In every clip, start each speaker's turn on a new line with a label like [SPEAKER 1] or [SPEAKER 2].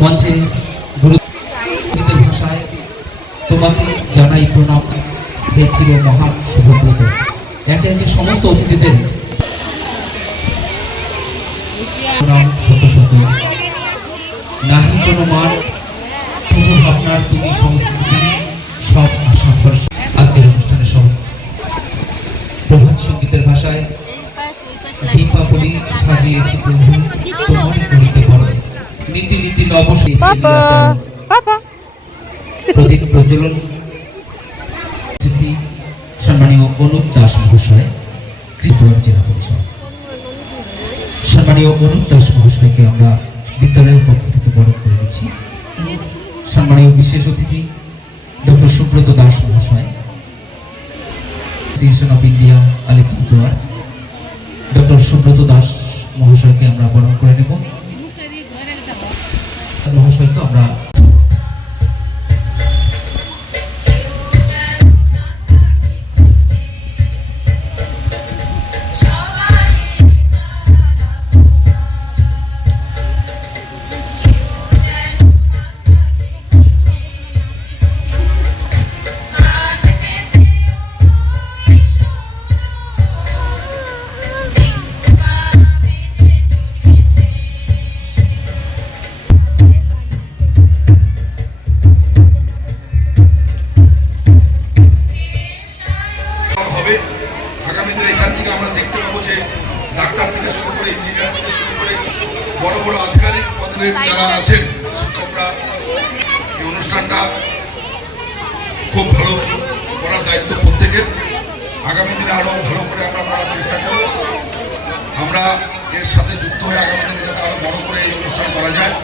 [SPEAKER 1] মঞ্চে ভাষায় তোমাকে জানাই প্রণাম। হে চির মহান শুভব্রত। একে একে সমস্ত অতিথিদের প্রণাম শত শত। নাহি কোনো শুভ ভাবনার তুমি সংস্কৃতি, সব আশা আজকের অনুষ্ঠানে সব প্রভাত সঙ্গীতের ভাষায় দীপাবলি সাজিয়েছে প্রভু তোমারই করিতে পারো নীতি ফেলিয়াচরণ প্রদীপ প্রজ্বলন অতিথি সম্মানীয় অনুপ দাস মহাশয় কৃষ্ণপুর জেলা পরিষদ। সম্মানীয় অনুপ দাস মহাশয়কে আমরা বিদ্যালয়ের পক্ষ থেকে বরণ করে নিচ্ছি। সম্মানীয় বিশেষ অতিথি ডক্টর সুব্রত দাস মহাশয় association of India Alipurduar. Doctor Subrata Das মহাশয়কে আমরা বরণ করে নেব। মহাশয়কে আমরা
[SPEAKER 2] আগামী দিনে এখান থেকে আমরা দেখতে পাবো যে ডাক্তার থেকে শুরু করে ইঞ্জিনিয়ার থেকে শুরু করে বড় বড় আধিকারিক পদের যারা আছেন, শিক্ষকরা, এই অনুষ্ঠানটা খুব ভালো করার দায়িত্ব প্রত্যেকের। আগামী দিনে আরও ভালো করে আমরা করার চেষ্টা করব। আমরা এর সাথে যুক্ত হয়ে আগামী দিনে যাতে আরও বড় করে এই অনুষ্ঠান করা যায়,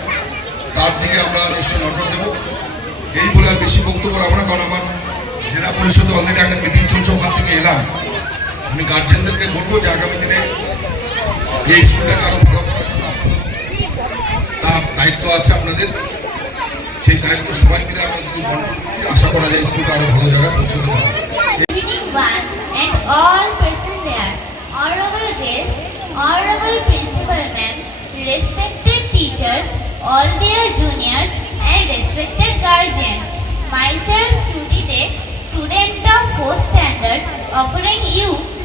[SPEAKER 2] তার দিকে আমরা নিশ্চয়ই নজর দেব। এই বলে আর বেশি বক্তব্য রাখব না, কারণ আমার জেলা পরিষদে অলরেডি একটা মিটিং চলছে, ওখান থেকে এলাম। আমি গার্জেনদেরকে বলব যে আগামী দিনে এই স্কুলটাকে আরও ভালো করার জন্য আপনাদের তার দায়িত্ব আছে আপনাদের সেই দায়িত্ব সবাই মিলে আমরা যদি বন্টন করি আশা করা যায় স্কুলটা আরও ভালো জায়গায় পৌঁছতে
[SPEAKER 3] and all dear juniors and respected guardians. Myself Dev, student of 4th standard, offering you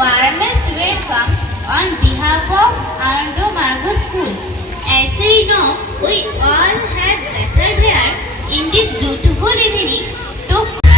[SPEAKER 3] warmest welcome on behalf of Ando Margo School. As we know, we all have gathered here in this beautiful evening to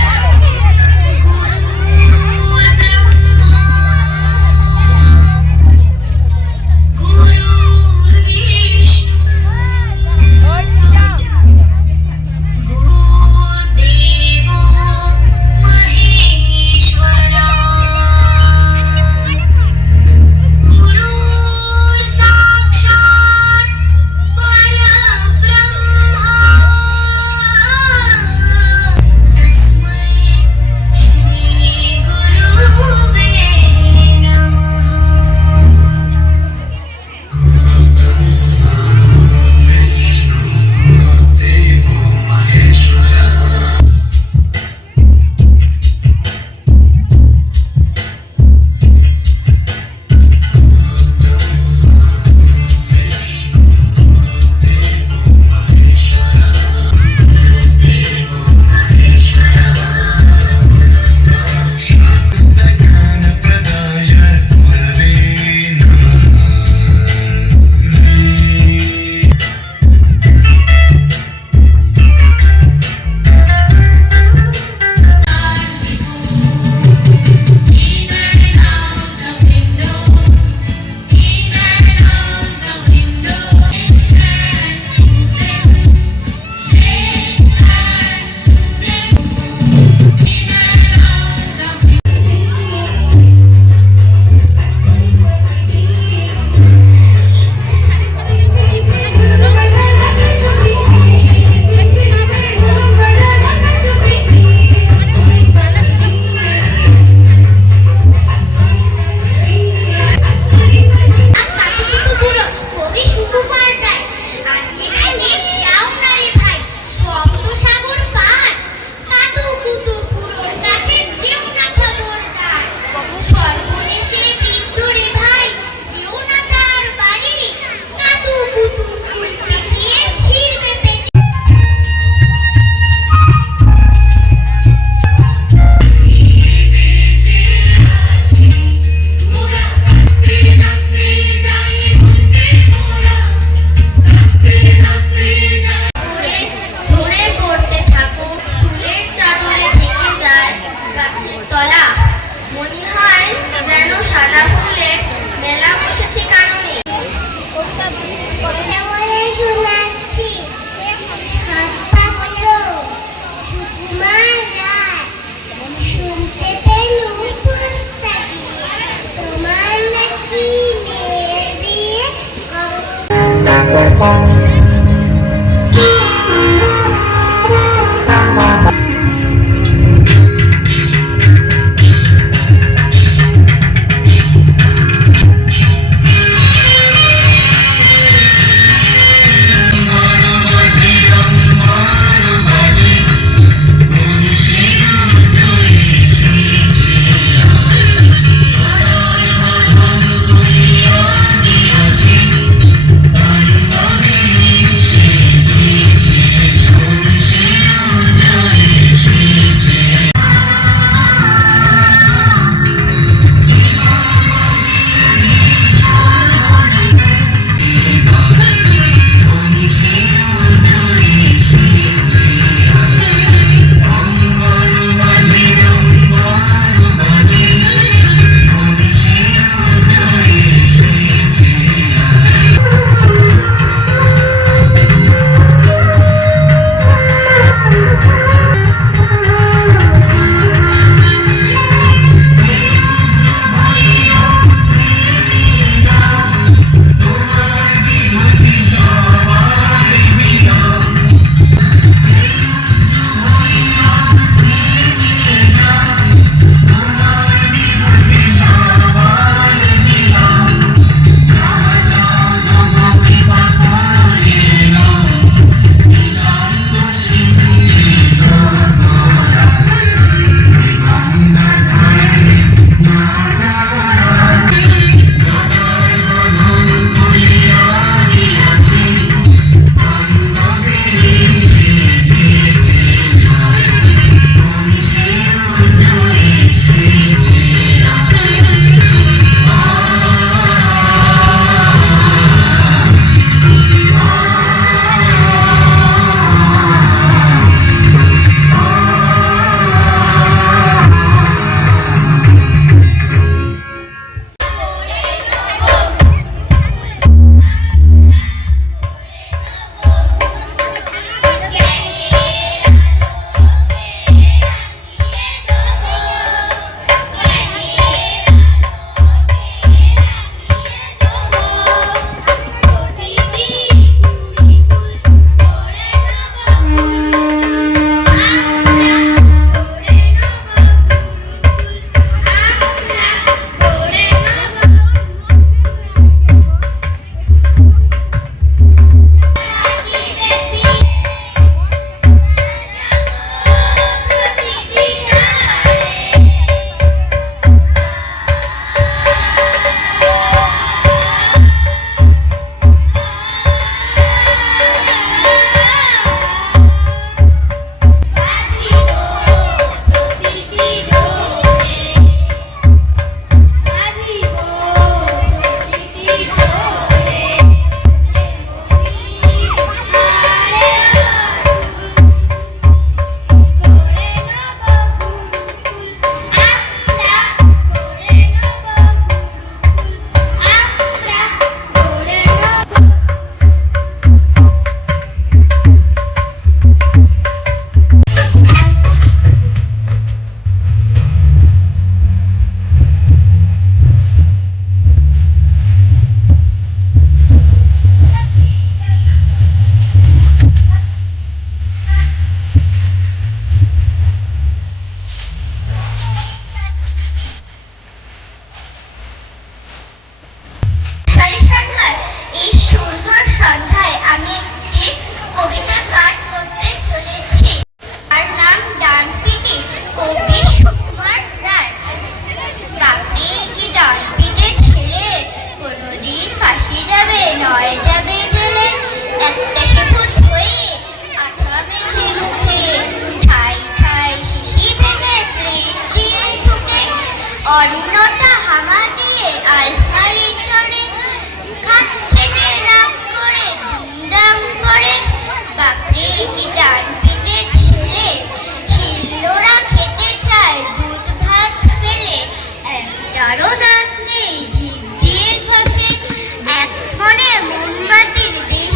[SPEAKER 4] আলফারে চড়ে খাত কেটে রাগ করে বাপরে কি ডান ছেলে? শিল্লোরা খেতে চায় দুধ ভাত
[SPEAKER 5] ফেলে। একটারও দাঁত নেই জিভ দিয়ে ঘষে।
[SPEAKER 4] এক ফোনে মোমবাতির
[SPEAKER 5] দিয়ে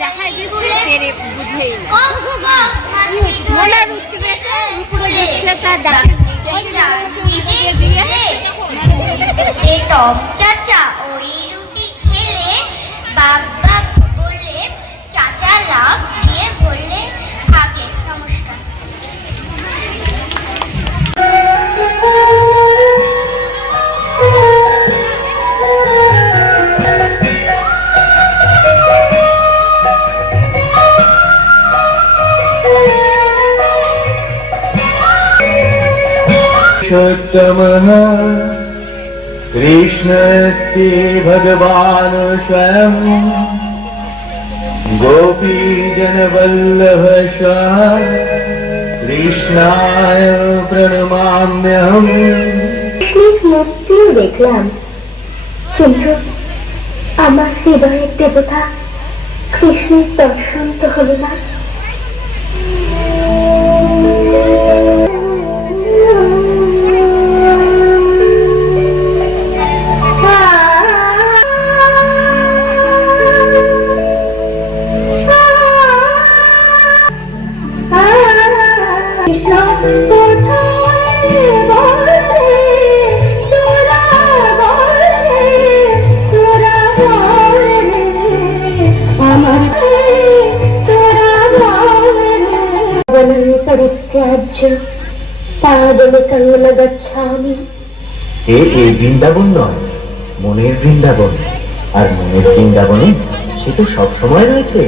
[SPEAKER 5] দেখা গেছে পেরে উপরে সে তার ডাকে
[SPEAKER 4] টম চাচা ওই রুটি খেলে বাবা বললে চাচা লাভ বললে থাকে নমস্কার
[SPEAKER 6] पुरुषोत्तमः कृष्णस्ति भगवान् स्वयं गोपीजनवल्लभ स्वः कृष्णाय प्रणमाम्यहम्
[SPEAKER 7] কৃষ্ণের মূর্তিও দেখলাম কিন্তু আমার হৃদয়ের দেবতা কৃষ্ণের দর্শন তো হলো না পরিত্যাজ্য পাদমতঙ্গ গচ্ছামি
[SPEAKER 6] এ এই বৃন্দাবন নয় মনের বৃন্দাবন। আর মনের বৃন্দাবনে সে তো সবসময় রয়েছে।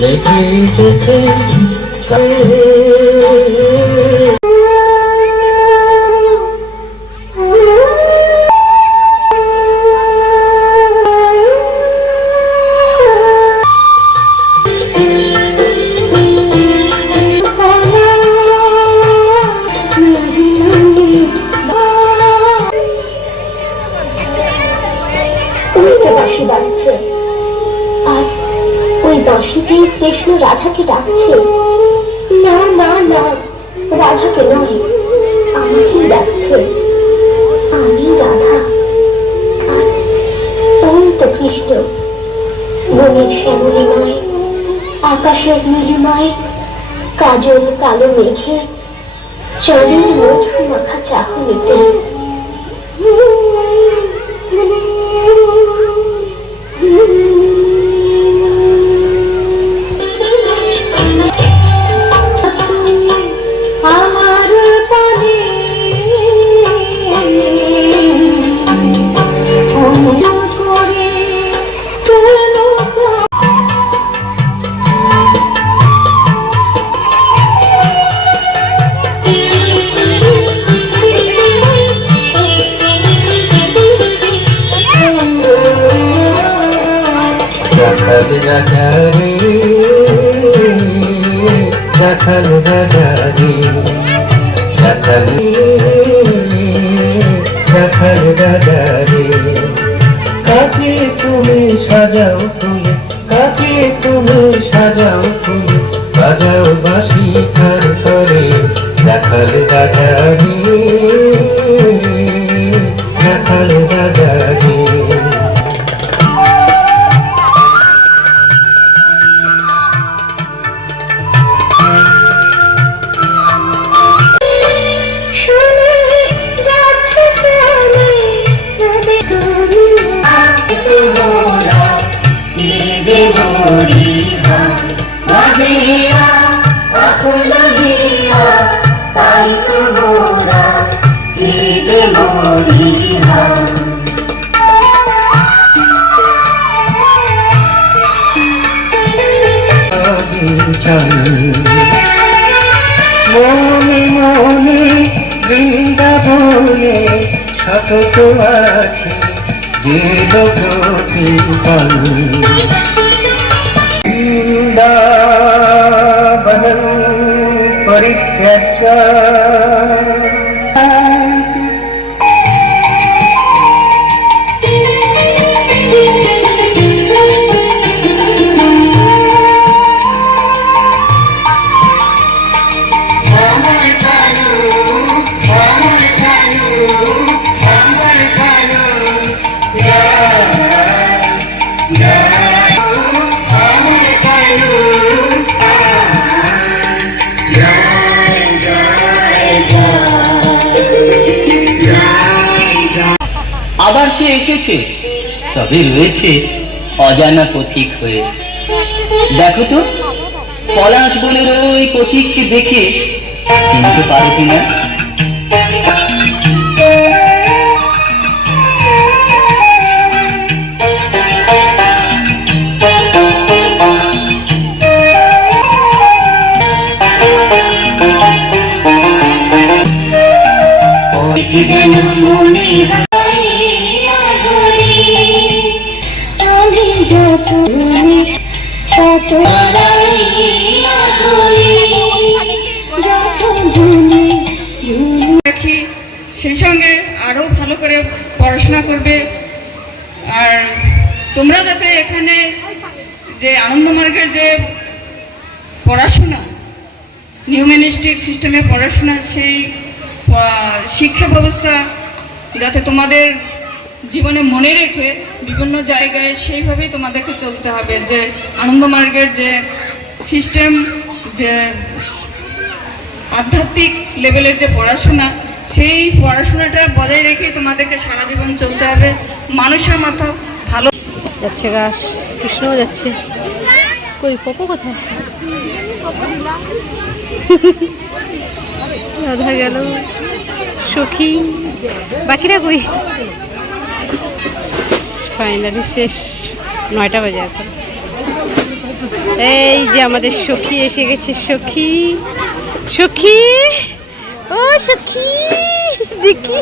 [SPEAKER 6] দেখে দেখে
[SPEAKER 7] শ্যামলিমায় আকাশের নীলিমায় কাজল কালো মেঘে চলের মধু মাখা চাহনিতে।
[SPEAKER 6] أبي نحن সতত আছে যে লোকটি বৃন্দাবন পরিত্যাজ্য
[SPEAKER 8] তবে রয়েছে অজানা পথিক হয়ে। দেখো তো, পলাশ বনের ওই পথিককে দেখে চিনতে পারো কিনা
[SPEAKER 7] আমি
[SPEAKER 9] রাখি সেই সঙ্গে আরও ভালো করে পড়াশোনা করবে। আর তোমরা যাতে এখানে যে আনন্দমার্গের যে পড়াশোনা, নিউম্যানিস্টিক সিস্টেমে পড়াশোনা, সেই শিক্ষা ব্যবস্থা যাতে তোমাদের জীবনে মনে রেখে বিভিন্ন জায়গায় সেইভাবেই তোমাদেরকে চলতে হবে, যে আনন্দমার্গের যে সিস্টেম যে আধ্যাত্মিক লেভেলের যে পড়াশোনা, সেই পড়াশোনাটা বজায় রেখে তোমাদেরকে সারা জীবন চলতে হবে। মানুষের মতো ভালো
[SPEAKER 5] যাচ্ছে গাছ কৃষ্ণও যাচ্ছে। কই, পপো কোথায়? রাধা গেল। সখী, বাকিরা কই? ফাইনালি শেষ নয়টা বাজে এখন। এই যে আমাদের সখী এসে গেছে, সখী। সখী? ও সখী, দেখি।